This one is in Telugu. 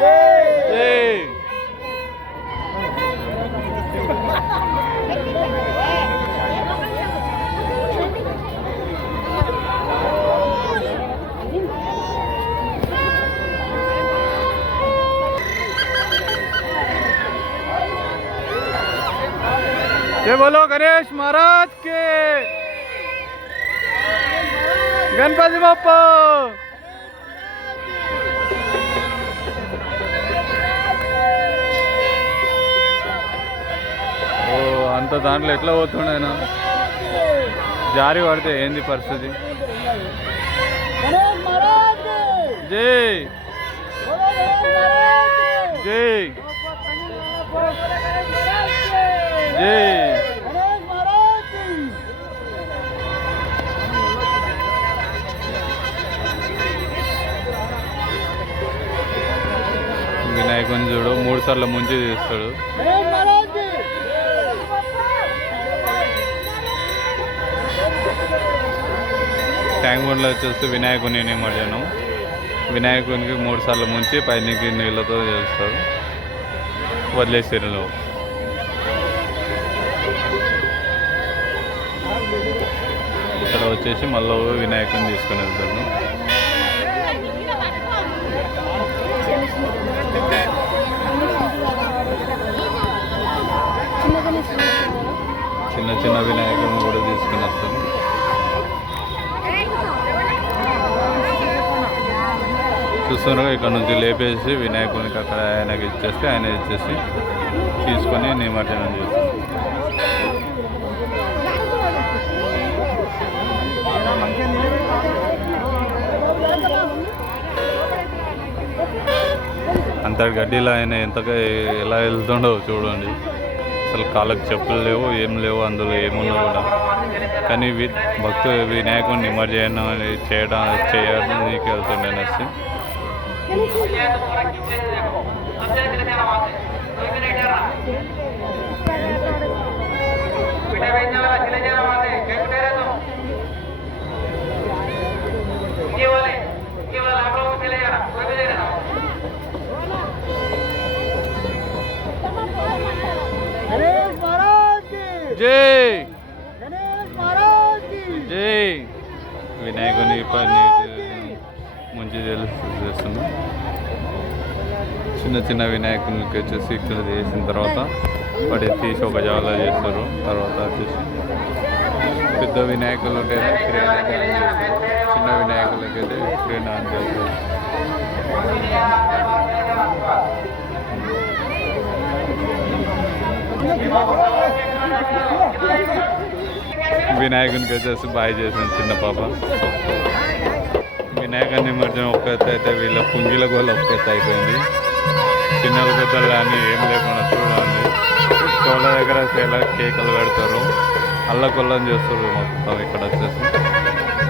जय बोलो गणेश महाराज के। गणपति बाप्पा। ఓ అంత దాంట్లో ఎట్లా పోతున్నాయన జారి పడితే ఏంది పరిస్థితి. జై జై జై. వినాయకుని చూడు 3 సార్లు ముంచి తీస్తాడు. ట్యాంక్ బండ్లో వచ్చేస్తే వినాయకుని నిమజ్జనం. వినాయకునికి 3 సార్లు ముంచి పైనకి నీళ్ళతో చేస్తారు, వదిలేసారు. ఇక్కడ వచ్చేసి మళ్ళీ వినాయకుని తీసుకుని వెళ్తాను. చిన్న చిన్న వినాయకుని కూడా తీసుకుని వస్తాను. చూస్తున్నారు ఇక్కడ నుంచి లేపేసి వినాయకునికి అక్కడ ఆయనకి ఇచ్చేస్తే ఆయన ఇచ్చేసి తీసుకొని నిమజ్జనం చేస్తాం. అంత గడ్డిలో ఆయన ఎలా వెళ్తుండో చూడండి. అసలు కాళ్ళకు చెప్పులు లేవు, ఏం లేవు, అందులో ఏమున్నా కూడా. కానీ భక్తులు వినాయకుని నిమజ్జనం చేయడానికి వెళ్తుండే అనేసి. జై జై. వినాయకుని ముంచి చేస్తున్నాం. చిన్న చిన్న వినాయకునికి వచ్చేసి ఇక్కడ చేసిన తర్వాత వాటి తీసి ఒక జాగా చేస్తారు. తర్వాత వచ్చేసి పెద్ద వినాయకులు ఉంటేనే క్రేన్ అయితే ఆన్ చేస్తారు, చిన్న వినాయకులకి అయితే క్రేన్ ఆన్ చేస్తారు. వినాయకునికి వచ్చేసి బాయ్ చేసిన చిన్న పాప. వినాయక నిమజ్జనం ఒక్కైతే అయితే వీళ్ళ పుంగిల గోళ్ళ ఒక్కైతే అయిపోయింది. చిన్నలు పెద్దలు కానీ ఏం లేకుండా చూడండి. చోళ్ళ దగ్గర ఎలా కేకలు పెడతారు, అల్లకొల్లని చేస్తారు మొత్తం ఇక్కడ వచ్చేసి.